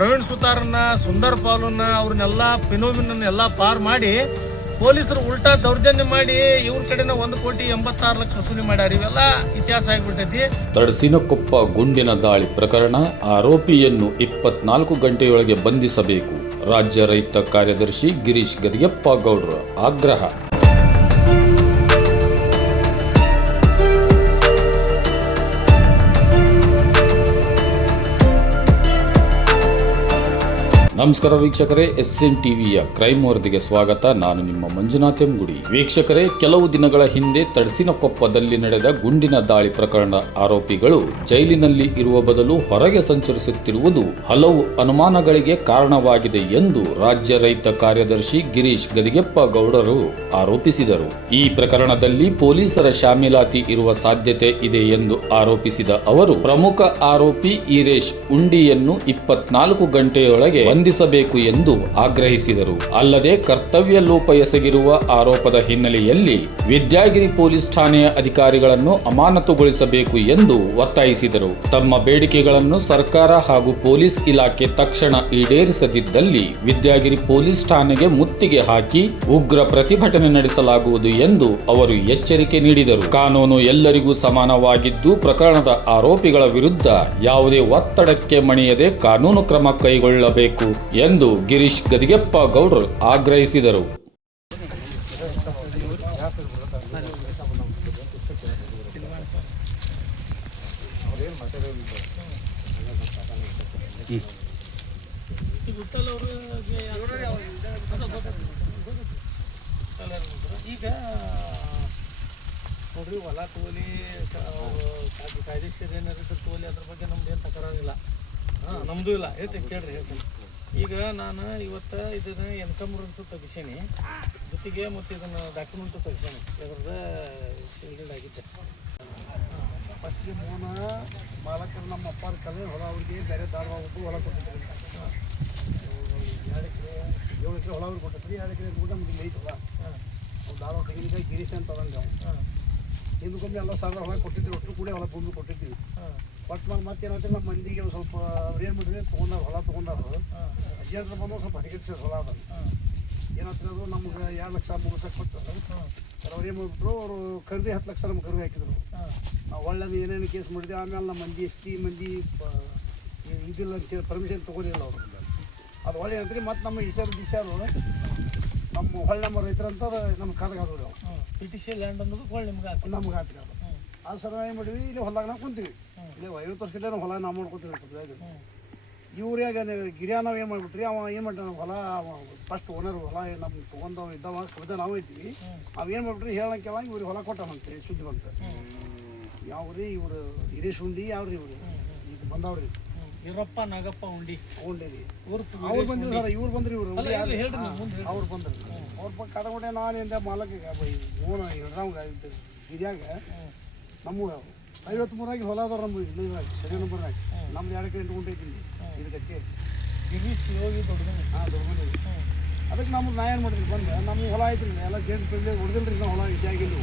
ಪ್ರವೀಣ್ ಸುತಾರನ್ನ, ಸುಂದರ್ ಪಾಲನ್ನ ಅವ್ರನ್ನೆಲ್ಲ ಫಿನೋಮಿನನ್ನೆಲ್ಲ ಪಾರ್ ಮಾಡಿ ಪೊಲೀಸರು ಉಲ್ಟಾ ದೌರ್ಜನ್ಯ ಮಾಡಿ ಇವ್ರ ಕಡೆನ 1,86,00,000 ವಸೂಲಿ ಮಾಡ್ಯಾರ. ಇವೆಲ್ಲ ಇತಿಹಾಸ ಆಗಿಬಿಟ್ಟೈತಿ. ತಡಸಿನಕೊಪ್ಪ ಗುಂಡಿನ ದಾಳಿ ಪ್ರಕರಣ, ಆರೋಪಿಯನ್ನು 24 ಗಂಟೆಯೊಳಗೆ ಬಂಧಿಸಬೇಕು. ರಾಜ್ಯ ರೈತ ಕಾರ್ಯದರ್ಶಿ ಗಿರೀಶ್ ಗದಿಗೆಪ್ಪ ಗೌಡ್ರ ಆಗ್ರಹ. ನಮಸ್ಕಾರ ವೀಕ್ಷಕರೇ, SN ಟಿವಿಯ ಕ್ರೈಮ್ ವರದಿಗೆ ಸ್ವಾಗತ. ನಾನು ನಿಮ್ಮ ಮಂಜುನಾಥ್ ಎಂಗುಡಿ. ವೀಕ್ಷಕರೇ, ಕೆಲವು ದಿನಗಳ ಹಿಂದೆ ತಡಸಿನಕೊಪ್ಪದಲ್ಲಿ ನಡೆದ ಗುಂಡಿನ ದಾಳಿ ಪ್ರಕರಣ ಆರೋಪಿಗಳು ಜೈಲಿನಲ್ಲಿ ಇರುವ ಬದಲು ಹೊರಗೆ ಸಂಚರಿಸುತ್ತಿರುವುದು ಹಲವು ಅನುಮಾನಗಳಿಗೆ ಕಾರಣವಾಗಿದೆ ಎಂದು ರಾಜ್ಯ ರೈತ ಕಾರ್ಯದರ್ಶಿ ಗಿರೀಶ್ ಗದಿಗೆಪ್ಪ ಗೌಡರು ಆರೋಪಿಸಿದರು. ಈ ಪ್ರಕರಣದಲ್ಲಿ ಪೊಲೀಸರ ಶಾಮೀಲಾತಿ ಇರುವ ಸಾಧ್ಯತೆ ಇದೆ ಎಂದು ಆರೋಪಿಸಿದ ಅವರು, ಪ್ರಮುಖ ಆರೋಪಿ ಈರೇಶ್ ಉಂಡಿಯನ್ನು 24 ಗಂಟೆಯೊಳಗೆ ಬಂಧಿಸಬೇಕು ಎಂದು ಆಗ್ರಹಿಸಿದರು. ಅಲ್ಲದೆ ಕರ್ತವ್ಯ ಲೋಪ ಎಸಗಿರುವ ಆರೋಪದ ಹಿನ್ನೆಲೆಯಲ್ಲಿ ವಿದ್ಯಾಗಿರಿ ಪೊಲೀಸ್ ಠಾಣೆಯ ಅಧಿಕಾರಿಗಳನ್ನು ಅಮಾನತುಗೊಳಿಸಬೇಕು ಎಂದು ಒತ್ತಾಯಿಸಿದರು. ತಮ್ಮ ಬೇಡಿಕೆಗಳನ್ನು ಸರ್ಕಾರ ಹಾಗೂ ಪೊಲೀಸ್ ಇಲಾಖೆ ತಕ್ಷಣ ಈಡೇರಿಸದಿದ್ದಲ್ಲಿ ವಿದ್ಯಾಗಿರಿ ಪೊಲೀಸ್ ಠಾಣೆಗೆ ಮುತ್ತಿಗೆ ಹಾಕಿ ಉಗ್ರ ಪ್ರತಿಭಟನೆ ನಡೆಸಲಾಗುವುದು ಎಂದು ಅವರು ಎಚ್ಚರಿಕೆ ನೀಡಿದರು. ಕಾನೂನು ಎಲ್ಲರಿಗೂ ಸಮಾನವಾಗಿದ್ದು ಪ್ರಕರಣದ ಆರೋಪಿಗಳ ವಿರುದ್ಧ ಯಾವುದೇ ಒತ್ತಡಕ್ಕೆ ಮಣಿಯದೆ ಕಾನೂನು ಕ್ರಮ ಕೈಗೊಳ್ಳಬೇಕು ಎಂದು ಗಿರೀಶ್ ಗದಿಗೆಪ್ಪ ಗೌಡ್ರು ಆಗ್ರಹಿಸಿದರು. ಈಗ ನೋಡ್ರಿ, ಹೊಲ ತೋಲಿ ಕಾಯ್ದೆಶೀರ ಏನಾದ್ರು ತೋಲಿ ಅದ್ರ ಬಗ್ಗೆ ನಮ್ದು ಏನು ತಕರಾರಿಲ್ಲ, ನಮ್ದು ಇಲ್ಲ. ಹೇಳ್ತೀನಿ ಕೇಳ್ರಿ, ಹೇಳ್ತೀನಿ. ಈಗ ನಾನು ಇವತ್ತು ಇದನ್ನು ಇನ್ಕಮ್ ರೂಲ್ಸು ತೆಗಿಸೀನಿ, ಜೊತೆಗೆ ಮತ್ತು ಇದನ್ನು ಡಾಕ್ಯುಮೆಂಟು ತೆಗಿಸೀನಿ. ಇದ್ರದ್ದು ಶೀಲ್ಡ್ ಆಗಿದ್ದೆ. ಫಸ್ಟ್ಗೆ ಮೂನ ಮಾಲಕರು ನಮ್ಮ ಅಪ್ಪಾರ ಕಲೆ ಹೊಲ ಅವ್ರಿಗೆ ಬೇರೆ ಧಾರವಾಡ ಹೊಲ ಕೊಟ್ಟಿದ್ರಿ. 2 ಎಕರೆ 7 ಎಕರೆ ಹೊಲ ಅವ್ರಿಗೆ ಕೊಟ್ಟಿದ್ರಿ. 2 ಎಕರೆ ಕೂಡ ನಮ್ಗೆ ಐತಲ್ಲ, ಅವ್ರು ಧಾರವಾಡ ತೆಗಿಲಿಕ್ಕೆ ಗಿರೀಶ್ ಅಂತ ತಗೊಂಡು ಹಿಂದಕ್ಕೊಮ್ಮೆ ಎಲ್ಲ ಸಾವಿರ ಹೊಲ ಕೊಟ್ಟಿದ್ವಿ, ಒಟ್ಟು ಕೂಡ ಹೊಲ ಭೂಮಿ ಕೊಟ್ಟಿದ್ವಿ. ಬಟ್ ಮತ್ತೇನಂತ ನಮ್ಮ ಮಂದಿಗೆ ಸ್ವಲ್ಪ ಅವ್ರು ಏನು ಮಾಡಿದ್ರೆ ತೊಗೊಂಡಾರ, ಹೊಲ ತೊಗೊಂಡಾರು ಅಜ್ಜಿಯಂತ್ರ ಬಂದು ಸ್ವಲ್ಪ ಹರಿಗಿಡ್ಸಿದ್ರು ಹೊಲ. ಅದನ್ನು ಏನಂತಂದ್ರು ನಮ್ಗೆ 2 ಲಕ್ಷ 3 ಲಕ್ಷ ಕೊಟ್ಟು ಅವ್ರು ಏನು ಮಾಡಿಬಿಟ್ರು, ಅವರು ಖರೀದಿ 10 ಲಕ್ಷ ನಮ್ಗೆ ಖರೀದಿ ಹಾಕಿದ್ರು. ನಾವು ಒಳ್ಳೆ ಏನೇನು ಕೇಸ್ ಮಾಡಿದ್ವಿ. ಆಮೇಲೆ ನಮ್ಮ ಮಂದಿ ST ಮಂದಿ ಇದಿಲ್ಲ ಅಂತೇಳಿ ಪರ್ಮಿಷನ್ ತೊಗೊಳಿಲ್ಲ ಅವರು. ಅದು ಒಳ್ಳೆ ಅಂತೀರಿ. ಮತ್ತು ನಮ್ಮ ದಿಶಾರು ನಮ್ಮ ಹೊಳ್ಳೆ ನಮ್ಮ ರೈತರಂತ ನಮ್ಮ ಕಾದಗಾದ್ರು ನಾವು PTC ಲ್ಯಾಂಡ್ ಅನ್ನೋದು ಹೊಳ್ಳೆ ನಮ್ಗೆ ಹಾಕಿದ್ರು. ಆ ಸಲ ಏನು ಮಾಡಿದ್ವಿ, ಇಲ್ಲಿ ಹೊಲದಾಗ ನಾವು ಕುಂತೀವಿ. ಇಲ್ಲಿ 50 ವರ್ಷ ನಾವು ಹೊಲ ನಾವು ಮಾಡ್ಕೊತೀವಿ. ಇವ್ರ್ಯಾಗ ಗಿರಿಯ ನಾವು ಏನು ಮಾಡ್ಬಿಟ್ರಿ, ಅವ ಏನು ಮಾಡ್ತಾನೆ ಹೊಲ ಫಸ್ಟ್ ಓನರ್ ಹೊಲ ನಮ್ಗೆ ತೊಗೊಂಡವ್ ಇದ್ದಾವ ಕವಿದ ನಾವು ಐತೀವಿ. ಅವು ಏನು ಮಾಡ್ಬಿಟ್ರಿ ಹೇಳಂಕೆಲ್ಲ ಇವ್ರಿಗೆ ಹೊಲ ಕೊಟ್ಟಾನಂತೆ ಸುದ್ದಿ ಬಂತ. ಯಾವ್ರಿ ಇವರು ಹಿರೇಶ್ ಉಂಡಿ, ಯಾವ್ರಿ ಇವರು ಈಗ ಬಂದವ್ರಿ ಈರಪ್ಪ ನಾಗಪ್ಪ ಉಂಡಿ ರೀ. ಅವ್ರು ಬಂದಿದ್ರು ಸರ್, ಇವ್ರು ಬಂದ್ರಿ. ಇವರು ಅವ್ರು ಬಂದ್ರಿ. ಅವ್ರ ಕಡಗಡೆ ನಾನಿಂದ ಮಾಲಕ ಓನ ಹಿರಿಯಾಗ ನಮ್ಮ 53 ಹೊಲ ಅದಾರ ನಮ್ಗೆ ಸರಿ ನಂಬರ್ನಾಗ. ನಮ್ದು 2 ಎಕರೆ 8 ಗುಂಟೆ ಐತಿ ಇದಕ್ಕೆ ಗಿರೀಶ್ ಯೋಗಿ ದೊಡ್ಡ. ದೊಡ್ಡ ಅದಕ್ಕೆ ನಮ್ಗೆ ನಾ ಏನು ಮಾಡಿದ್ರಿ, ಬಂದು ನಮ್ಗೆ ಹೊಲ ಐತ್ರಿ ಎಲ್ಲ ಜೇನು ಬೆಳ್ಳಿ ಹೊಡೆದಿಲ್ರಿ. ನಾವು ಹೊಲ ವಿಷಯ ಆಗಿಲ್ಲ.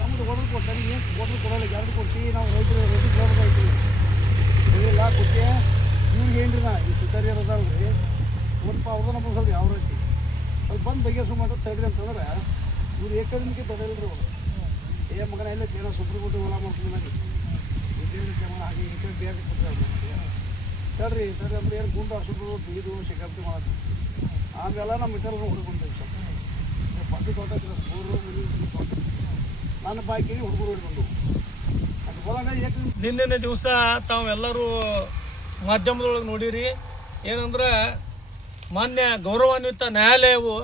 ನಮ್ದು ಹೊಡೆದು ಕೊಡ್ತಾರೆ, ಏನು ಕೊಟ್ಟರು ಕೊಡೋಲ್ಲ, 2 ಕೊಡ್ತೀವಿ ನಾವು. ರೈತರು ಕೇಳಬೇಕಾಯ್ತು ಇಲ್ಲ ಕೊಟ್ಟೆ ಇವ್ರಿಗೆ ಏನ್ರಿ ನಾ ಈ ಸುತಾರಿಯರು ಅದಾವ್ರಿ ಸ್ವಲ್ಪ ಅವ್ರದ್ದು ನಮ್ಮ ಸ್ವಲ್ಪ ಯಾವ ರೀತಿ ಅದು ಬಂದು ಬಗೆಹರಿಸು ಮಾಡೋದು ತಡ್ರಿ ಅಂತಂದ್ರೆ ಇವ್ರು ಏಕದಿನಕ್ಕೆ ತಡೆಯಲ್ರಿ. ಅವರು ಮಗನ ಎಲ್ಲ ಏನೋ ಸುಪ್ರೀಂ ಕೋರ್ಟ್ ಹೊಲ ಮಾಡ್ಕೊಂಡು ಹಾಗೆ ಏಕೆ ಬೇರೆ ತಡ್ರಿ ಅಂದ್ರೆ ಏನು ಗುಂಡು ಹಸುರು ಬೀದು ಸಿಕ್ಕಾಪಿ ಮಾಡೋದು. ಆಮೇಲೆ ನಮ್ಮ ಇತರ ಹುಡುಕೊಂಡ್ರಿ ಸರ್ ಪಟ್ಟಿ ತೋಟ 3 ಮನೆ ನಾನು ಬಾಕಿ ಹುಡುಗರು ಹೊಡ್ಕೊಂಡು ನಿನ್ನೆ ದಿವಸ ತಾವೆಲ್ಲರೂ ಮಾಧ್ಯಮದೊಳಗೆ ನೋಡಿರಿ. ಏನಂದ್ರೆ ಮಾನ್ಯ ಗೌರವಾನ್ವಿತ ನ್ಯಾಯಾಲಯವು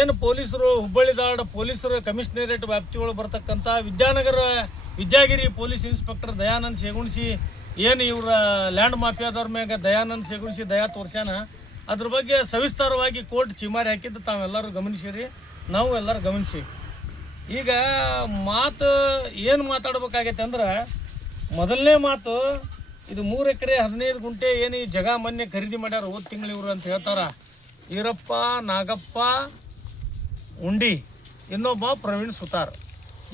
ಏನು ಪೊಲೀಸರು ಹುಬ್ಬಳ್ಳಿ ಧಾರವಾಡ ಪೊಲೀಸರು ಕಮಿಷನರೇಟ್ ವ್ಯಾಪ್ತಿಯೊಳಗೆ ಬರ್ತಕ್ಕಂಥ ವಿದ್ಯಾಗಿರಿ ಪೊಲೀಸ್ ಇನ್ಸ್ಪೆಕ್ಟರ್ ದಯಾನಂದ್ ಸೇಗುಣಿಸಿ ಏನು ಇವರ ಲ್ಯಾಂಡ್ ಮಾಫಿಯಾದವ್ರ ಮ್ಯಾಗ ದಯಾನಂದ್ ಸೇಗುಣಿಸಿ ದಯಾ ತೋರ್ಸ್ಯಾನ, ಅದ್ರ ಬಗ್ಗೆ ಸವಿಸ್ತಾರವಾಗಿ ಕೋರ್ಟ್ ಚಿಮಾರಿ ಹಾಕಿದ್ದು ತಾವೆಲ್ಲರೂ ಗಮನಿಸಿರಿ, ನಾವು ಎಲ್ಲರೂ ಗಮನಿಸಿ. ಈಗ ಮಾತು ಏನು ಮಾತಾಡ್ಬೇಕಾಗೈತೆ ಅಂದ್ರೆ, ಮೊದಲನೇ ಮಾತು ಇದು 3 ಎಕರೆ 15 ಗುಂಟೆ ಏನು ಈ ಜಗ ಮೊನ್ನೆ ಖರೀದಿ ಮಾಡ್ಯಾರ ಹೋದ ತಿಂಗಳು ಇವರು ಅಂತ ಹೇಳ್ತಾರ. ಈರಪ್ಪ ನಾಗಪ್ಪ ಉಂಡಿ, ಇನ್ನೊಬ್ಬ ಪ್ರವೀಣ್ ಸುತಾರ್.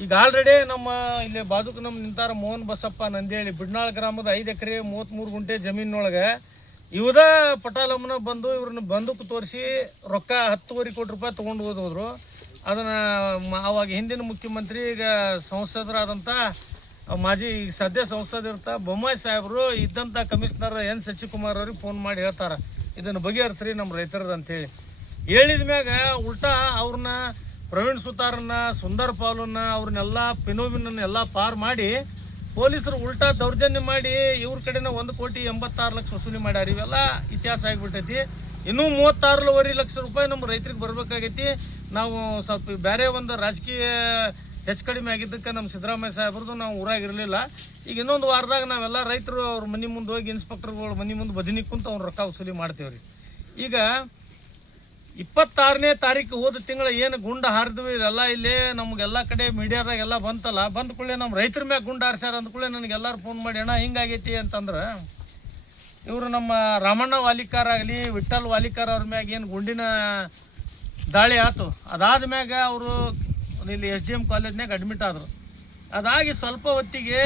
ಈಗ ಆಲ್ರೆಡಿ ನಮ್ಮ ಇಲ್ಲಿ ಬಾಜುಕ್ ನಮ್ಮ ನಿಂತಾರ ಮೋಹನ್ ಬಸಪ್ಪ ನಂದೇಳಿ ಬಿಡ್ನಾಳ್ ಗ್ರಾಮದ 5 ಎಕರೆ 33 ಗುಂಟೆ ಜಮೀನೊಳಗೆ ಇವುದ ಪಟಾಲಮ್ಮನ ಬಂದು ಇವ್ರನ್ನ ಬಂದೂಕು ತೋರಿಸಿ ರೊಕ್ಕ 10.5 ಕೋಟಿ ರೂಪಾಯಿ ತೊಗೊಂಡು ಹೋದ್ರು. ಅದನ್ನು ಅವಾಗ ಹಿಂದಿನ ಮುಖ್ಯಮಂತ್ರಿ ಈಗ ಸಂಸದರಾದಂಥ ಮಾಜಿ ಈಗ ಸದ್ಯ ಸಂಸದಿರ್ತ ಬೊಮ್ಮಾಯಿ ಸಾಹೇಬರು ಇದ್ದಂಥ ಕಮಿಷನರ್ ಎನ್ ಶಶಿಕುಮಾರ್ ಅವ್ರಿಗೆ ಫೋನ್ ಮಾಡಿ ಹೇಳ್ತಾರೆ, ಇದನ್ನು ಬಗೆಹರಿಸ್ರಿ ನಮ್ಮ ರೈತರದ್ದು ಅಂತೇಳಿ. ಹೇಳಿದ ಮ್ಯಾಗ ಉಲ್ಟಾ ಅವ್ರನ್ನ ಪ್ರವೀಣ್ ಸುತಾರನ್ನ, ಸುಂದರ್ ಪಾಲನ್ನ, ಅವ್ರನ್ನೆಲ್ಲ ಪಿನೋಬಿನನ್ನೆಲ್ಲ ಪಾರ್ ಮಾಡಿ ಪೊಲೀಸರು ಉಲ್ಟಾ ದೌರ್ಜನ್ಯ ಮಾಡಿ ಇವ್ರ ಕಡೆನ 1,86,00,000 ವಸೂಲಿ ಮಾಡ್ಯಾರ. ಇವೆಲ್ಲ ಇತಿಹಾಸ ಆಗಿಬಿಟ್ಟೈತಿ. ಇನ್ನೂ 36.5 ಲಕ್ಷ ರೂಪಾಯಿ ನಮ್ಮ ರೈತರಿಗೆ ಬರಬೇಕಾಗೈತಿ. ನಾವು ಸ್ವಲ್ಪ ಬೇರೆ ಒಂದು ರಾಜಕೀಯ ಹೆಚ್ಚು ಕಡಿಮೆ ಆಗಿದ್ದಕ್ಕೆ ನಮ್ಮ ಸಿದ್ದರಾಮಯ್ಯ ಸಾಹೇಬ್ರದ್ದು ನಾವು ಊರಾಗಿರಲಿಲ್ಲ. ಈಗ ಇನ್ನೊಂದು ವಾರದಾಗ ನಾವೆಲ್ಲ ರೈತರು ಅವ್ರ ಮನೆ ಮುಂದೆ ಹೋಗಿ ಇನ್ಸ್ಪೆಕ್ಟರ್ಗಳು ಮನೆ ಮುಂದೆ ಬದಿನಿ ಕುಂತು ಅವ್ರು ರೊಕ್ಕ ವಸೂಲಿ ಮಾಡ್ತೇವೆ ರೀ. ಈಗ 26ನೇ ತಾರೀಕು ಹೋದ ತಿಂಗಳ ಏನು ಗುಂಡ ಹಾರಿದ್ವಿ ಇದೆಲ್ಲ ಇಲ್ಲಿ ನಮಗೆಲ್ಲ ಕಡೆ ಮೀಡಿಯಾದಾಗೆಲ್ಲ ಬಂತಲ್ಲ. ಬಂದ ಕೂಡಲೇ ನಮ್ಮ ರೈತರ ಮ್ಯಾಗ ಗುಂಡ ಹಾರಿಸ್ಯಾರ ಅಂದ್ಕೂಡಲೇ ನನಗೆಲ್ಲರೂ ಫೋನ್ ಮಾಡಿ ಅಣ್ಣ ಹಿಂಗಾಗೈತಿ ಅಂತಂದ್ರೆ, ಇವರು ನಮ್ಮ ರಾಮಣ್ಣ ವಾಲಿಕಾರ್ ಆಗಲಿ ವಿಠಲ್ ವಾಲಿಕಾರ್ ಅವ್ರ ಮ್ಯಾಗ ಏನು ಗುಂಡಿನ ದಾಳಿ ಆಯ್ತು, ಅದಾದ ಮ್ಯಾಗ ಅವರು ಇಲ್ಲಿ SDM ಕಾಲೇಜ್ನಾಗ ಅಡ್ಮಿಟ್ ಆದರು. ಅದಾಗಿ ಸ್ವಲ್ಪ ಹೊತ್ತಿಗೆ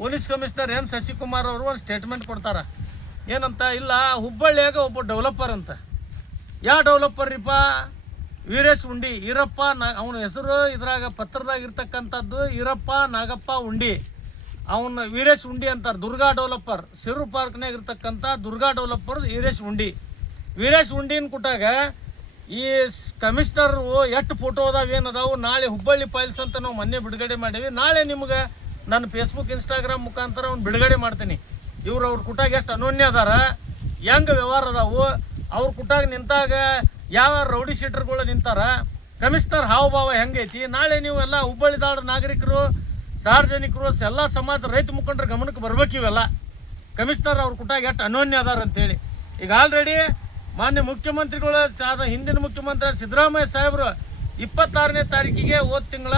ಪೊಲೀಸ್ ಕಮಿಷನರ್ ಎನ್ ಶಶಿಕುಮಾರ್ ಅವರು ಒಂದು ಸ್ಟೇಟ್ಮೆಂಟ್ ಕೊಡ್ತಾರೆ. ಏನಂತ, ಇಲ್ಲ ಹುಬ್ಬಳ್ಳಿಯಾಗ ಒಬ್ಬ ಡೆವಲಪರ್ ಅಂತ. ಯಾವ ಡೆವಲಪರ್ ರೀಪ? ವೀರೇಶ್ ಉಂಡಿ, ಈರಪ್ಪ ಅವನ ಹೆಸರು ಇದ್ರಾಗ ಪತ್ರದಾಗ ಇರ್ತಕ್ಕಂಥದ್ದು ಈರಪ್ಪ ನಾಗಪ್ಪ ಉಂಡಿ. ಅವನ ವೀರೇಶ್ ಉಂಡಿ ಅಂತಾರೆ. ದುರ್ಗಾ ಡೆವಲಪರ್, ಸಿರು ಪಾರ್ಕ್ನಾಗ ಇರ್ತಕ್ಕಂಥ ದುರ್ಗಾ ಡೆವಲಪರ್ ವೀರೇಶ್ ಉಂಡಿ. ವೀರೇಶ್ ಉಂಡಿನ ಕೊಟ್ಟಾಗ ಈ ಕಮಿಷನರು ಎಷ್ಟು ಫೋಟೋ ಅದಾವ ಏನದಾವು, ನಾಳೆ ಹುಬ್ಬಳ್ಳಿ ಫೈಲ್ಸ್ ಅಂತ ನಾವು ಮೊನ್ನೆ ಬಿಡುಗಡೆ ಮಾಡೀವಿ. ನಾಳೆ ನಿಮ್ಗೆ ನಾನು ಫೇಸ್ಬುಕ್ ಇನ್ಸ್ಟಾಗ್ರಾಮ್ ಮುಖಾಂತರ ಅವ್ನು ಬಿಡುಗಡೆ ಮಾಡ್ತೀನಿ. ಅವ್ರ ಕುಟಾಗ ಎಷ್ಟು ಅನೋನ್ಯ ಅದಾರ, ಹೆಂಗೆ ವ್ಯವಹಾರ ಅದಾವು, ಅವ್ರ ಕುಟಾಗ ನಿಂತಾಗ ಯಾವ ರೌಡಿ ಶೀಟರ್ಗಳು ನಿಂತಾರ, ಕಮಿಷನರ್ ಹಾವಭಾವ ಹೆಂಗೈತಿ. ನಾಳೆ ನೀವು ಎಲ್ಲ ಹುಬ್ಬಳ್ಳಿ ದಾಡ ನಾಗರಿಕರು, ಸಾರ್ವಜನಿಕರು, ಎಲ್ಲ ಸಮಾಜ ರೈತ ಮುಖಂಡರ ಗಮನಕ್ಕೆ ಬರ್ಬೇಕು. ಇವೆಲ್ಲ ಕಮಿಷನರ್ ಅವ್ರ ಕುಟಾಗ ಎಷ್ಟು ಅನೋನ್ಯ ಅದಾರ ಅಂತೇಳಿ. ಈಗ ಆಲ್ರೆಡಿ ಮಾನ್ಯ ಮುಖ್ಯಮಂತ್ರಿಗಳು ಹಿಂದಿನ ಮುಖ್ಯಮಂತ್ರಿ ಸಿದ್ದರಾಮಯ್ಯ ಸಾಹೇಬರು 26ನೇ ತಾರೀಕಿಗೆ ಹೋದ ತಿಂಗಳ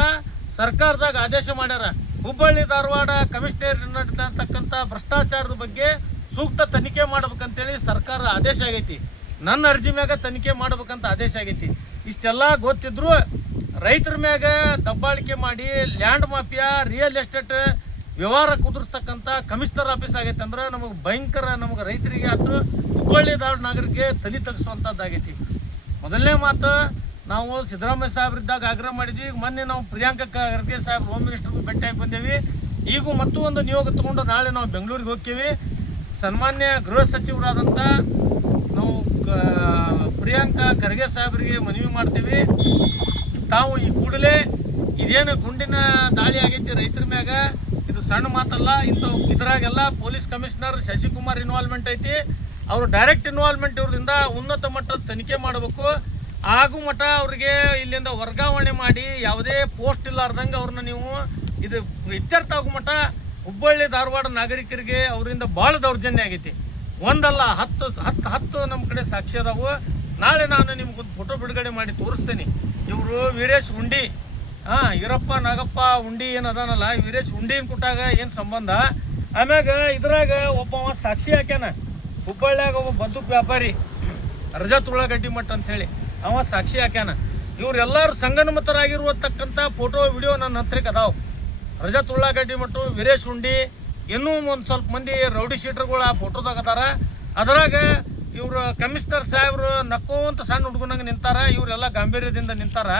ಸರ್ಕಾರದಾಗ ಆದೇಶ ಮಾಡ್ಯಾರ. ಹುಬ್ಬಳ್ಳಿ ಧಾರವಾಡ ಕಮಿಷನರ್ ನಡೀತಕ್ಕಂಥ ಭ್ರಷ್ಟಾಚಾರದ ಬಗ್ಗೆ ಸೂಕ್ತ ತನಿಖೆ ಮಾಡ್ಬೇಕಂತೇಳಿ ಸರ್ಕಾರ ಆದೇಶ ಆಗೈತಿ. ನನ್ನ ಅರ್ಜಿ ಮ್ಯಾಗ ತನಿಖೆ ಮಾಡ್ಬೇಕಂತ ಆದೇಶ ಆಗೈತಿ. ಇಷ್ಟೆಲ್ಲ ಗೊತ್ತಿದ್ರು ರೈತರ ಮ್ಯಾಗ ದಬ್ಬಾಳಿಕೆ ಮಾಡಿ ಲ್ಯಾಂಡ್ ಮಾಫಿಯಾ, ರಿಯಲ್ ಎಸ್ಟೇಟ್ ವ್ಯವಹಾರ ಕುದುರಿಸ್ತಕ್ಕಂಥ ಕಮಿಷನರ್ ಆಫೀಸ್ ಆಗೈತೆ ಅಂದ್ರೆ ನಮಗೆ ಭಯಂಕರ, ನಮಗೆ ರೈತರಿಗೆ ಅಥವಾ ಹುಬ್ಬಳ್ಳಿ ಧಾರವಾಡ ನಾಗರಿಕರಿಗೆ ತಲೆ ತಗ್ಸುವಂಥದ್ದಾಗೈತಿ. ಮೊದಲನೇ ಮಾತು, ನಾವು ಸಿದ್ದರಾಮಯ್ಯ ಸಾಹೇಬ್ರಿದ್ದಾಗ ಆಗ್ರಹ ಮಾಡಿದ್ವಿ. ಮೊನ್ನೆ ನಾವು ಪ್ರಿಯಾಂಕಾ ಖರ್ಗೆ ಸಾಹೇಬ್ ಹೋಮ್ ಮಿನಿಸ್ಟರ್ಗೂ ಭೇಟಿಯಾಗಿ ಬಂದೇವಿ. ಈಗೂ ಮತ್ತೂ ಒಂದು ನಿಯೋಗ ತಗೊಂಡು ನಾಳೆ ನಾವು ಬೆಂಗಳೂರಿಗೆ ಹೋಗ್ತೀವಿ. ಸನ್ಮಾನ್ಯ ಗೃಹ ಸಚಿವರಾದಂಥ ನಾವು ಪ್ರಿಯಾಂಕಾ ಖರ್ಗೆ ಸಾಹೇಬರಿಗೆ ಮನವಿ ಮಾಡ್ತೀವಿ, ತಾವು ಈ ಕೂಡಲೇ ಇದೇನು ಗುಂಡಿನ ದಾಳಿ ಆಗೈತಿ ರೈತರ ಮ್ಯಾಗ, ಇದು ಸಣ್ಣ ಮಾತಲ್ಲ. ಇದ್ರಾಗೆಲ್ಲ ಪೊಲೀಸ್ ಕಮಿಷನರ್ ಶಶಿಕುಮಾರ್ ಇನ್ವಾಲ್ವ್ಮೆಂಟ್ ಐತಿ. ಅವರು ಡೈರೆಕ್ಟ್ ಇನ್ವಾಲ್ವ್ಮೆಂಟ್ ಇವ್ರದಿಂದ ಉನ್ನತ ಮಟ್ಟದ ತನಿಖೆ ಮಾಡಬೇಕು. ಆಗು ಮಟ್ಟ ಅವ್ರಿಗೆ ಇಲ್ಲಿಂದ ವರ್ಗಾವಣೆ ಮಾಡಿ ಯಾವುದೇ ಪೋಸ್ಟ್ ಇಲ್ಲಾರ್ದಂಗೆ ಅವ್ರನ್ನ ನೀವು ಇದು ಇತ್ಯರ್ಥ ಆಗು ಮಟ್ಟ ಹುಬ್ಬಳ್ಳಿ ಧಾರವಾಡ ನಾಗರಿಕರಿಗೆ ಅವರಿಂದ ಭಾಳ ದೌರ್ಜನ್ಯ ಆಗೈತಿ. ಒಂದಲ್ಲ 10 ನಮ್ಮ ಕಡೆ ಸಾಕ್ಷಿ ಅದಾವು. ನಾಳೆ ನಾನು ನಿಮ್ಗೊಂದು ಫೋಟೋ ಬಿಡುಗಡೆ ಮಾಡಿ ತೋರಿಸ್ತೀನಿ. ಇವರು ವೀರೇಶ್ ಉಂಡಿ, ಈರಪ್ಪ ನಾಗಪ್ಪ ಉಂಡಿ ಏನು ಅದಾನಲ್ಲ, ವೀರೇಶ್ ಉಂಡಿನ ಕೊಟ್ಟಾಗ ಏನು ಸಂಬಂಧ. ಆಮ್ಯಾಗ ಇದ್ರಾಗ ಒಬ್ಬ ಸಾಕ್ಷಿ ಹಾಕ್ಯಾನ, ಹುಬ್ಬಳ್ಳಿಯಾಗ ಒಬ್ಬ ಬಂದೂಕ್ ವ್ಯಾಪಾರಿ ರಜತ್ ಉಳ್ಳಾಗಡ್ಡಿ ಮಠ ಅಂಥೇಳಿ ಅವ ಸಾಕ್ಷಿ ಹಾಕ್ಯಾನ. ಇವರೆಲ್ಲರೂ ಸಂಗನಮತರಾಗಿರುವತಕ್ಕಂಥ ಫೋಟೋ ವಿಡಿಯೋ ನನ್ನ ಹತ್ರಕ್ಕೆ ಅದಾವ. ರಜತ್ ಉಳ್ಳಾಗಡ್ಡಿ ಮಠ, ವೀರೇಶ್ ಉಂಡಿ, ಇನ್ನೂ ಒಂದು ಸ್ವಲ್ಪ ಮಂದಿ ರೌಡಿ ಶೀಟರ್ಗಳು ಆ ಫೋಟೋದಾಗ ಅದಾರ. ಅದರಾಗ ಇವರು ಕಮಿಷನರ್ ಸಾಹೇಬರು ನಕ್ಕೋಂತ ಸಣ್ಣ ಹುಡುಗನಂಗೆ ನಿಂತಾರ, ಇವರೆಲ್ಲ ಗಾಂಭೀರ್ಯದಿಂದ ನಿಂತಾರ.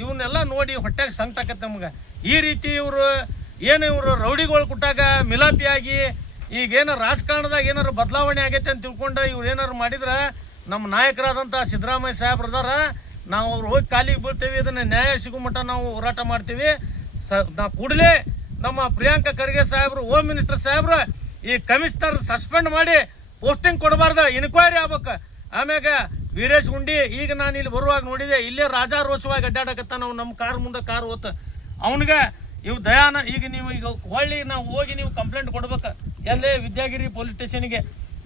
ಇವನ್ನೆಲ್ಲ ನೋಡಿ ಹೊಟ್ಟೆಗೆ ಸಂಕಟಾಕತ್ತೆ ನಮ್ಗೆ. ಈ ರೀತಿ ಇವರು ರೌಡಿಗಳು ಕೊಟ್ಟಾಗ ಮಿಲಾಪಿಯಾಗಿ ಈಗೇನು ರಾಜಕಾರಣದಾಗ ಏನಾರು ಬದಲಾವಣೆ ಆಗೈತೆ ಅಂತ ತಿಳ್ಕೊಂಡು ಇವ್ರು ಏನಾರು ಮಾಡಿದ್ರೆ ನಮ್ಮ ನಾಯಕರಾದಂಥ ಸಿದ್ದರಾಮಯ್ಯ ಸಾಹೇಬ್ರದಾರ, ನಾವು ಅವ್ರು ಹೋಗಿ ಕಾಲಿಗೆ ಬೀಳ್ತೇವೆ. ಇದನ್ನು ನ್ಯಾಯ ಸಿಗೋ ಮಟ್ಟ ನಾವು ಹೋರಾಟ ಮಾಡ್ತೀವಿ. ನಾವು ಕೂಡಲೇ ನಮ್ಮ ಪ್ರಿಯಾಂಕಾ ಖರ್ಗೆ ಸಾಹೇಬರು, ಹೋಮ್ ಮಿನಿಸ್ಟರ್ ಸಾಹೇಬ್ರು ಈ ಕಮಿಷನರ್ ಸಸ್ಪೆಂಡ್ ಮಾಡಿ ಪೋಸ್ಟಿಂಗ್ ಕೊಡಬಾರ್ದು, ಇನ್ಕ್ವೈರಿ ಆಗ್ಬೇಕು. ಆಮ್ಯಾಗ ವೀರೇಶ್ ಉಂಡಿ, ಈಗ ನಾನು ಇಲ್ಲಿ ಬರುವಾಗ ನೋಡಿದೆ, ಇಲ್ಲೇ ರಾಜಾರೋಷವಾಗಿ ಅಡ್ಡಾಡಕತ್ತ. ನಾವು ನಮ್ಮ ಕಾರ್ ಮುಂದೆ ಕಾರ್ ಹೋತ ಅವನಿಗೆ ಇವು ದಯಾನ. ಈಗ ನೀವು ಈಗ ಹೊಳ್ಳಿ ನಾವು ಹೋಗಿ ನೀವು ಕಂಪ್ಲೇಂಟ್ ಕೊಡ್ಬೇಕು ಎಲ್ಲೇ ವಿದ್ಯಾಗಿರಿ ಪೊಲೀಸ್ ಸ್ಟೇಷನ್ಗೆ.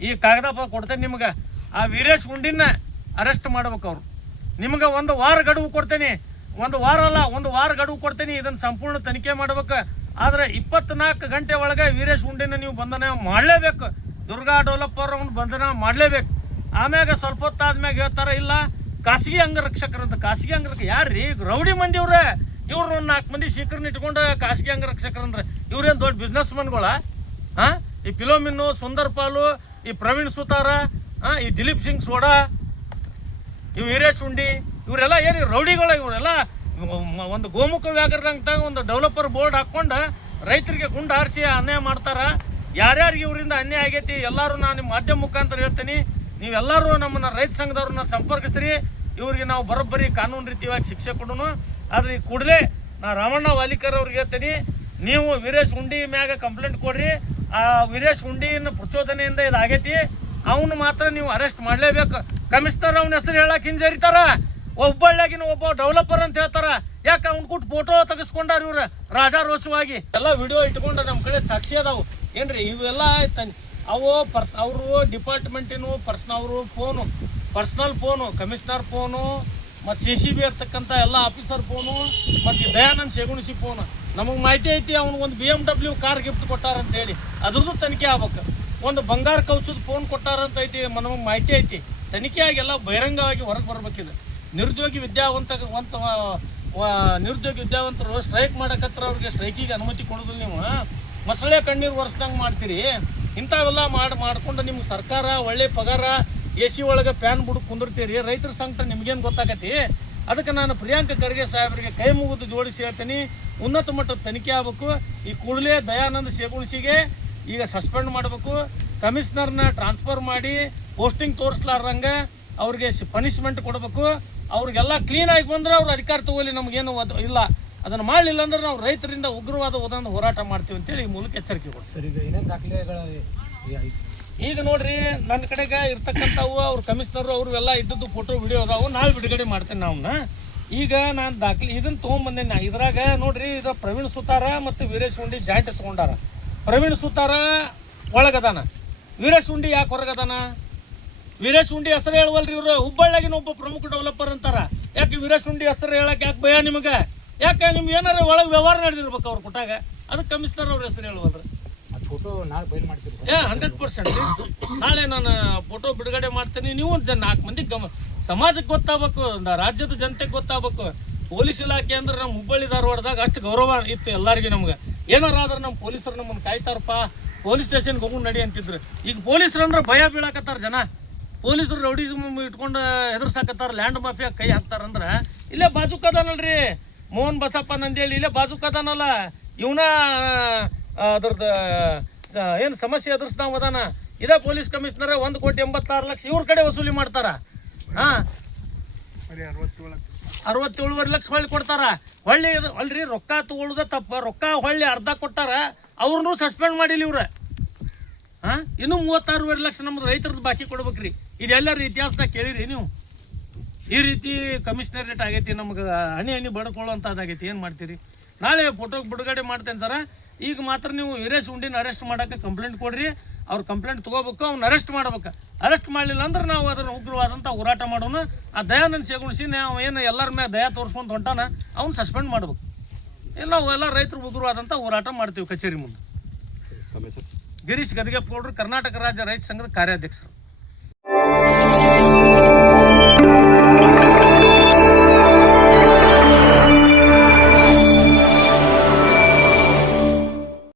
ಈ ಕಾಗದಪ್ಪ ಕೊಡ್ತೇನೆ ನಿಮ್ಗೆ. ಆ ವೀರೇಶ್ ಉಂಡಿನ ಅರೆಸ್ಟ್ ಮಾಡ್ಬೇಕು. ಅವರು ನಿಮ್ಗೆ 1 ವಾರ ಗಡುವು ಕೊಡ್ತೇನೆ. 1 ವಾರ ಅಲ್ಲ, 1 ವಾರ ಗಡುವು ಕೊಡ್ತೇನೆ. ಇದನ್ನು ಸಂಪೂರ್ಣ ತನಿಖೆ ಮಾಡ್ಬೇಕು. ಆದರೆ 24 ಗಂಟೆ ಒಳಗೆ ವೀರೇಶ್ ಉಂಡಿನ ನೀವು ಬಂಧನ ಮಾಡಲೇಬೇಕು. ದುರ್ಗಾ ಡೆವಲಪರ್ ಅವ್ನು ಬಂಧನ ಮಾಡಲೇಬೇಕು. ಆಮ್ಯಾಗ ಸ್ವಲ್ಪ ಹೊತ್ತಾದ್ಮ್ಯಾಗ ಹೇಳ್ತಾರೆ, ಇಲ್ಲ ಖಾಸಗಿ ಅಂಗರಕ್ಷಕರಂತ. ಖಾಸಗಿ ಅಂಗರಕ್ಷಕ ಯಾರ್ರೀ? ರೌಡಿ ಮಂದಿ ಇವ್ರೆ. ಇವ್ರು 4 ಮಂದಿ ಶೀಕರನ್ನ ಇಟ್ಕೊಂಡು ಖಾಸಗಿ ಅಂಗರಕ್ಷಕರಂದ್ರೆ ಇವ್ರೇನು ದೊಡ್ಡ ಬಿಸ್ನೆಸ್ ಮನ್ಗಳ? ಈ ಫಿಲೋಮಿನ್ನು, ಸುಂದರ್ ಪಾಲು, ಈ ಪ್ರವೀಣ್ ಸುತಾರ, ಈ ದಿಲೀಪ್ ಸಿಂಗ್ ಸೋಡಾ, ಇವು ವೀರೇಶ್ ಉಂಡಿ, ಇವರೆಲ್ಲ ಏನು ರೌಡಿಗಳು. ಇವರೆಲ್ಲ ಒಂದು ಗೋಮುಖ ವ್ಯಾಘ್ರದಂತ ಒಂದು ಡೆವಲಪರ್ ಬೋರ್ಡ್ ಹಾಕ್ಕೊಂಡು ರೈತರಿಗೆ ಗುಂಡು ಹಾರಿಸಿ ಅನ್ಯಾಯ ಮಾಡ್ತಾರ. ಯಾರ್ಯಾರಿಗೆ ಇವರಿಂದ ಅನ್ಯಾಯ ಆಗೈತಿ ಎಲ್ಲರೂ ನಾನು ನಿಮ್ಮ ಮಾಧ್ಯಮ ಮುಖಾಂತರ ಹೇಳ್ತೀನಿ. ನೀವೆಲ್ಲರೂ ನಮ್ಮನ್ನು ರೈತ ಸಂಘದವ್ರನ್ನ ಸಂಪರ್ಕಿಸ್ರಿ. ಇವ್ರಿಗೆ ನಾವು ಬರೋಬ್ಬರಿ ಕಾನೂನು ರೀತಿಯಾಗಿ ಶಿಕ್ಷೆ ಕೊಡೋಣ. ಆದರೆ ಈ ಕೂಡಲೇ ನಾ ರಾಮಣ್ಣ ವಾಲಿಕರ್ ಅವ್ರಿಗೆ ಹೇಳ್ತೀನಿ, ನೀವು ವೀರೇಶ್ ಉಂಡಿ ಮ್ಯಾಗ ಕಂಪ್ಲೇಂಟ್ ಕೊಡ್ರಿ. ಆ ವೀರೇಶ್ ಉಂಡಿನ ಪ್ರಚೋದನೆಯಿಂದ ಇದು ಆಗೈತಿ, ಅವನು ಮಾತ್ರ ನೀವು ಅರೆಸ್ಟ್ ಮಾಡಲೇಬೇಕು. ಕಮಿಷನರ್ ಅವನ ಹೆಸರು ಹೇಳಕ್ಕೆ ಹಿಂಜರಿತಾರ. ಹುಬ್ಬಳ್ಳಿಯಾಗಿನ ಒಬ್ಬ ಡೆವಲಪರ್ ಅಂತ ಹೇಳ್ತಾರ. ಯಾಕೆ ಅವ್ನು ಕೊಟ್ಟು ಫೋಟೋ ತೆಗೆಸ್ಕೊಂಡಾರ ಇವ್ರು ರಾಜಾರೋಷವಾಗಿ. ಎಲ್ಲ ವಿಡಿಯೋ ಇಟ್ಕೊಂಡು ನಮ್ಮ ಕಡೆ ಸಾಕ್ಷಿ ಅದಾವು ಏನ್ರಿ. ಇವೆಲ್ಲ ಅವು ಅವರು ಡಿಪಾರ್ಟ್ಮೆಂಟಿನ ಪರ್ಸ್ನಲ್ ಫೋನು, ಕಮಿಷನರ್ ಫೋನು, ಮತ್ತು CCB ಇರ್ತಕ್ಕಂಥ ಎಲ್ಲ ಆಫೀಸರ್ ಫೋನು, ಮತ್ತು ದಯಾನಂದ್ ಶೇಗುಣಿಸಿ ಫೋನು. ನಮಗೆ ಮಾಹಿತಿ ಐತಿ ಅವ್ನಿಗೊಂದು BMW ಕಾರ್ ಗಿಫ್ಟ್ ಕೊಟ್ಟಾರಂತೇಳಿ, ಅದ್ರದ್ದು ತನಿಖೆ ಆಗ್ಬೇಕು. ಒಂದು ಬಂಗಾರ ಕೌಚದ ಫೋನ್ ಕೊಟ್ಟಾರಂತ ಐತಿ, ನಮಗೆ ಮಾಹಿತಿ ಐತಿ. ತನಿಖೆಯಾಗಿ ಎಲ್ಲ ಬಹಿರಂಗವಾಗಿ ಹೊರಗೆ ಬರ್ಬೇಕಿದೆ. ನಿರುದ್ಯೋಗಿ ವಿದ್ಯಾವಂತರು ಸ್ಟ್ರೈಕ್ ಮಾಡಕತ್ರ, ಅವ್ರಿಗೆ ಸ್ಟ್ರೈಕಿಗೆ ಅನುಮತಿ ಕೊಡೋದಿಲ್ಲ. ನೀವು ಮೊಸಳೆ ಕಣ್ಣೀರು ಒರೆಸ್ದಂಗೆ ಮಾಡ್ತೀರಿ. ಇಂಥವೆಲ್ಲ ಮಾಡ್ಕೊಂಡು ನಿಮ್ಗೆ ಸರ್ಕಾರ ಒಳ್ಳೆ ಪಗಾರ, AC ಒಳಗೆ ಫ್ಯಾನ್ ಬಿಡು ಕುಂದಿರ್ತೀರಿ. ರೈತರ ಸಂಕಟ ನಿಮ್ಗೇನು ಗೊತ್ತಾಗತಿ? ಅದಕ್ಕೆ ನಾನು ಪ್ರಿಯಾಂಕ ಖರ್ಗೆ ಸಾಹೇಬರಿಗೆ ಕೈ ಮುಗಿದು ಜೋಡಿಸಿ ಹೇಳ್ತೀನಿ, ಉನ್ನತ ಮಟ್ಟದ ತನಿಖೆ ಆಗಬೇಕು. ಈ ಕೂಡಲೇ ದಯಾನಂದ್ ಶೇಗುಣಿಸಿಗೆ ಈಗ ಸಸ್ಪೆಂಡ್ ಮಾಡಬೇಕು. ಕಮಿಷನರ್ನ ಟ್ರಾನ್ಸ್ಫರ್ ಮಾಡಿ ಪೋಸ್ಟಿಂಗ್ ತೋರಿಸ್ಲಾರ್ದಂಗೆ ಅವ್ರಿಗೆ ಪನಿಷ್ಮೆಂಟ್ ಕೊಡಬೇಕು. ಅವ್ರಿಗೆಲ್ಲ ಕ್ಲೀನಾಗಿ ಬಂದರೆ ಅವ್ರು ಅಧಿಕಾರ ತಗೋಲಿ, ನಮಗೇನು ಇಲ್ಲ. ಅದನ್ನು ಮಾಡಲಿಲ್ಲ ಅಂದ್ರೆ ನಾವು ರೈತರಿಂದ ಉಗ್ರವಾದ ಒಂದೊಂದು ಹೋರಾಟ ಮಾಡ್ತೀವಿ ಅಂತೇಳಿ ಈ ಮೂಲಕ ಎಚ್ಚರಿಕೆ ಕೊಡ್ತೀವಿ. ಈಗ ನೋಡ್ರಿ, ನನ್ನ ಕಡೆಗೆ ಇರ್ತಕ್ಕಂಥವು ಅವ್ರ ಕಮಿಷನರು ಅವರು ಎಲ್ಲ ಇದ್ದದ್ದು ಫೋಟೋ ವಿಡಿಯೋ ಅದಾವು. ನಾಳೆ ಬಿಡುಗಡೆ ಮಾಡ್ತೇನೆ ನಾವನ್ನ. ಈಗ ನಾನು ಇದನ್ನು ತೊಗೊಂಬಂದೇನೆ. ಇದ್ರಾಗ ನೋಡ್ರಿ, ಇದು ಪ್ರವೀಣ್ ಸುತಾರ ಮತ್ತು ವೀರೇಶ್ ಉಂಡಿ ಜಾಯಿಂಟ್ ತೊಗೊಂಡಾರ. ಪ್ರವೀಣ್ ಸುತಾರ ಒಳಗದಾನ, ವೀರೇಶ್ ಉಂಡಿ ಯಾಕೆ ಹೊರಗದಾನ? ವೀರೇಶ್ ಉಂಡಿ ಹೆಸರು ಹೇಳುವಲ್ರಿ ಇವರು. ಹುಬ್ಬಳ್ಳಿಯಾಗಿನ ಒಬ್ಬ ಪ್ರಮುಖ ಡೆವಲಪರ್ ಅಂತಾರ. ಯಾಕೆ ವೀರೇಶ್ ಉಂಡಿ ಹೆಸರು ಹೇಳಕ್ಕೆ ಯಾಕೆ ಭಯ ನಿಮಗೆ? ಯಾಕೆ ನಿಮ್ಗೆ ಏನಾರ ಒಳಗೆ ವ್ಯವಹಾರ ನಡೆದಿರ್ಬೇಕು ಅವ್ರು ಕೊಟ್ಟಾಗ, ಅದಕ್ಕೆ ಕಮಿಷನರ್ ಅವ್ರ ಹೆಸರು ಹೇಳುವಲ್ರಿ. ಫೋಟೋ ನಾಳೆ ಬಯಲು ಮಾಡ್ತೀವಿ. 100% ನಾಳೆ ನಾನು ಫೋಟೋ ಬಿಡುಗಡೆ ಮಾಡ್ತೀನಿ. ನೀವು 4 ಮಂದಿ ಸಮಾಜಕ್ಕೆ ಗೊತ್ತಾಗಬೇಕು, ರಾಜ್ಯದ ಜನತೆಗೆ ಗೊತ್ತಾಗಬೇಕು. ಪೊಲೀಸ್ ಇಲಾಖೆ ಅಂದ್ರೆ ನಮ್ಮ ಹುಬ್ಬಳ್ಳಿ ಧಾರವಾಡದಾಗ ಅಷ್ಟು ಗೌರವ ಇತ್ತು ಎಲ್ಲರಿಗೂ. ನಮ್ಗೆ ಏನಾರ ಆದ್ರೆ ನಮ್ಮ ಪೊಲೀಸರು ನಮ್ಮನ್ನು ಕಾಯ್ತಾರಪ್ಪ, ಪೊಲೀಸ್ ಸ್ಟೇಷನ್ಗೆ ಹೋಗಿ ನಡಿ ಅಂತಿದ್ರು. ಈಗ ಪೊಲೀಸರು ಅಂದ್ರೆ ಭಯ ಬೀಳಾಕತ್ತಾರ ಜನ. ಪೊಲೀಸರು ರೌಡಿಸಮ್ ಇಟ್ಕೊಂಡು ಹೆದರ್ಸಾಕತ್ತಾರ, ಲ್ಯಾಂಡ್ ಮಾಫಿಯಾ ಕೈ ಹಾಕ್ತಾರಂದ್ರೆ. ಇಲ್ಲೇ ಬಾಜುಕದಾನಲ್ರಿ ಮೋಹನ್ ಬಸಪ್ಪ ನಂದೇಳಿ, ಇಲ್ಲೇ ಬಾಜುಕದಾನಲ್ಲ ಇವನ ಅದ್ರದ್ದು ಏನು ಸಮಸ್ಯೆ ಎದುರಿಸ್ತಾವ ಅದಾನ. ಇದೇ ಪೊಲೀಸ್ ಕಮಿಷನರ್ 1,86,00,000 ಇವ್ರ ಕಡೆ ವಸೂಲಿ ಮಾಡ್ತಾರ. 67 ಲಕ್ಷ ಹೊಳ್ಳಿ ಕೊಡ್ತಾರ. ಹೊಳ್ಳಿ ಅಲ್ರಿ, ರೊಕ್ಕ ತಗೊಳ್ಳೋದ ತಪ್ಪ, ರೊಕ್ಕ ಹೊಳ್ಳಿ ಅರ್ಧ ಕೊಟ್ಟಾರ, ಅವ್ರನ್ನೂ ಸಸ್ಪೆಂಡ್ ಮಾಡಿಲ್ಲ ಇವ್ರು. ಇನ್ನೂ 36,5 ಲಕ್ಷ ನಮ್ದು ರೈತರದ್ದು ಬಾಕಿ ಕೊಡ್ಬೇಕ್ರಿ. ಇದೆಲ್ಲರ ಇತಿಹಾಸದಾಗ ಕೇಳಿರಿ ನೀವು. ಈ ರೀತಿ ಕಮಿಷನರೇಟ್ ಆಗೈತಿ, ನಮ್ಗೆ ಹಣಿ ಬಡ್ಕೊಳ್ಳೋಂಥದ್ದಾಗೈತಿ. ಏನು ಮಾಡ್ತೀರಿ? ನಾಳೆ ಫೋಟೋ ಬಿಡುಗಡೆ ಮಾಡ್ತೇನೆ ಸರ. ಈಗ ಮಾತ್ರ ನೀವು ವೀರೇಶ್ ಉಂಡಿನ ಅರೆಸ್ಟ್ ಮಾಡೋಕ್ಕೆ ಕಂಪ್ಲೇಂಟ್ ಕೊಡ್ರಿ. ಅವ್ರು ಕಂಪ್ಲೇಂಟ್ ತೊಗೋಬೇಕು, ಅವ್ನ ಅರೆಸ್ಟ್ ಮಾಡ್ಬೇಕು. ಅರೆಸ್ಟ್ ಮಾಡಲಿಲ್ಲ ಅಂದ್ರೆ ನಾವು ಅದನ್ನು ಉಗ್ರವಾದಂಥ ಹೋರಾಟ ಮಾಡೋಣ. ಆ ದಯಾನಂದ್ ಶೇಗುಣಿಸಿ ನಾವು ಏನು ಎಲ್ಲರ ಮೇಲೆ ದಯಾ ತೋರಿಸ್ಕೊಂಡು ಹೊಂಟಾನ, ಅವ್ನು ಸಸ್ಪೆಂಡ್ ಮಾಡ್ಬೇಕು. ನಾವು ಎಲ್ಲ ರೈತರು ಉಗ್ರವಾದಂಥ ಹೋರಾಟ ಮಾಡ್ತೀವಿ ಕಚೇರಿ ಮುಂದೆ. ಗಿರೀಶ್ ಗದಿಗೆಪ್ಪ ಗೌಡ್ರು, ಕರ್ನಾಟಕ ರಾಜ್ಯ ರೈತ ಸಂಘದ ಕಾರ್ಯಾಧ್ಯಕ್ಷರು.